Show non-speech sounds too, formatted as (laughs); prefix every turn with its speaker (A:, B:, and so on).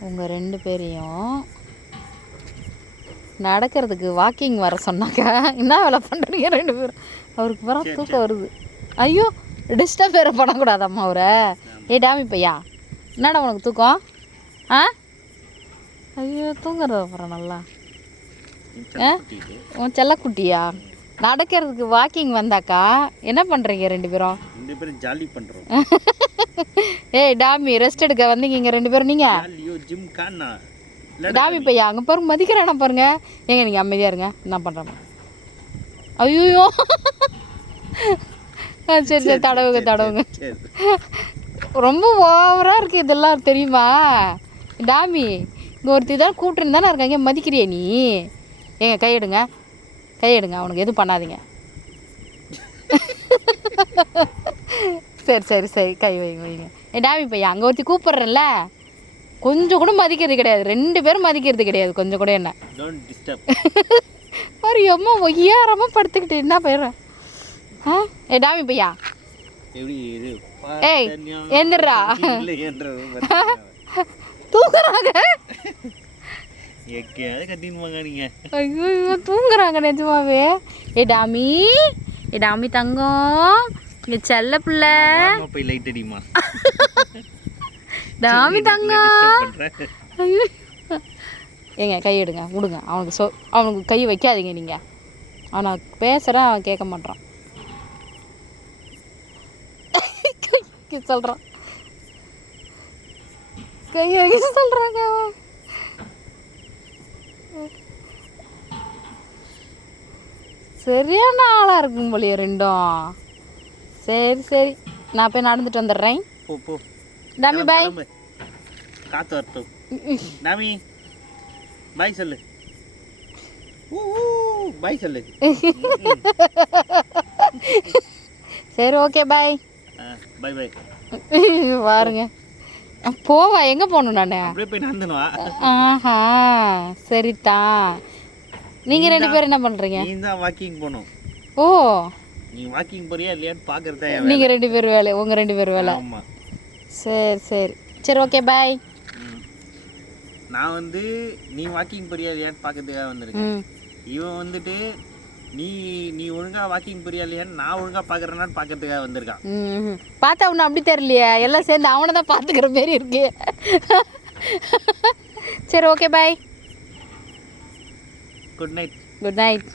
A: உங்கள் ரெண்டு பேரையும் நடக்கிறதுக்கு வாக்கிங் வர சொன்னாக்கா என்ன வேலை பண்ணுறீங்க ரெண்டு பேரும்? அவருக்கு வர தூக்கம் வருது. ஐயோ டிஸ்டர்ப் வேறு பண்ணக்கூடாதம்மா அவரை? ஏ டாமி பையா என்னடா உனக்கு தூக்கம்? ஆ? ஐயோ தூங்குறது அப்புறம் நல்லா. உன் செல்லக்குட்டியா நடக்கிறதுக்கு வாக்கிங் வந்தாக்கா என்ன பண்ணுறீங்க ரெண்டு பேரும்?
B: ரெண்டு பேரும் ஜாலி பண்றோம். (laughs)
A: ஏய் டாமி ரெஸ்ட் எடுக்க வந்தீங்க இங்கே ரெண்டு பேரும் நீங்கள் டாமி பையா அங்கே பாருங்க மதிக்கிறானா பாருங்க. ஏங்க நீங்கள் அமைதியாக இருங்க. என்ன பண்ணுறேன் ஐயோ சரி சரி தடவுங்க தடவுங்க. ரொம்ப ஓவராக இருக்குது இதெல்லாம் தெரியுமா? டாமி இங்கே ஒருத்தி தான் கூப்பிட்டுன்னு தானே இருக்காங்க. மதிக்கிறியா நீ? ஏங்க கையெடுங்க கையெடுங்க அவனுக்கு எதுவும் பண்ணாதீங்க. சரி சரி சரி கை வைங்க வைங்க. ஏ டாமி பையன் அங்கே ஒருத்தி கூப்பிட்றேன்ல. கொஞ்சம் கூட மதிக்கிறது கிடையாது. ரெண்டு பேரும் மதிக்கிறது கிடையாது. கொஞ்சம் கூட என்ன? ஒரு (laughs) எம்மா ஒய்யாரமாக படுத்துக்கிட்டு என்ன போயிடுறேன் ஆ? ஏ டாமி பையா? ஏய்.
B: இல்லையன்றது (laughs)
A: தூங்குறாங்க? ஐயோ தூங்குறாங்க நிஜமாவே. ஏ டாமி. ஏ டாமி தங்கம். இங்க செல்ல பிள்ளை.
B: போய் லைட் அடிமா (laughs)
A: டாமி ஐயோ. (laughs) ஏங்க கை எடுங்க விடுங்க அவனுக்கு சொ அவனுக்கு கை வைக்காதீங்க நீங்கள் அவனை பேசுகிறான் அவன் கேட்க மாட்டான் கை சொல்கிறான் (laughs) கை வைக்க சொல்கிறாங்க சரியான ஆளாக இருக்கும் போலியே ரெண்டும். சரி சரி. நான் போய் நடந்துட்டு வந்துடுறேன்.
B: போ போ.
A: Tommy bye.
B: காத்து வரட்டும். டாமி பாய் சொல்லு. பாய் சொல்லு.
A: சரி ஓகே பாய்
B: பை பை
A: பாருங்க போவா எங்கே போகணும் நான்?
B: அப்படியே போய் நடந்துனு வா.
A: ஆஹா சரிதான் நீங்கள் ரெண்டு பேரும் என்ன பண்ணுறீங்க
B: நீ தான் வாக்கிங் போகணும்.
A: ஓ.
B: நீ வாக்கிங் போறியா இல்லையான்னு பாக்குறதா
A: நீங்கள் ரெண்டு பேர் வேலை உங்கள் ரெண்டு பேர் வேலை.
B: ஆமா.
A: சரி சரி. சரி ஓகே பாய்.
B: நான் வந்து நீ வாக்கிங் போறியா இல்லையான்னு பார்க்கறதுக்காக வந்திருக்கேன். இவன் வந்துட்டு நீ நீ ஒழுங்கா வாக்கிங் போறியா இல்லையான்னு நான் ஒழுங்கா பார்க்கறேன்னான்னு பார்க்கறதுக்காக வந்திருக்கான்.
A: பார்த்தா ஒன்றும் அப்படி தெரியலையே. எல்லாம் சேர்ந்து அவனை தான் பார்த்துக்கிற மாரி இருக்கு. சரி okay bye
B: good night
A: good night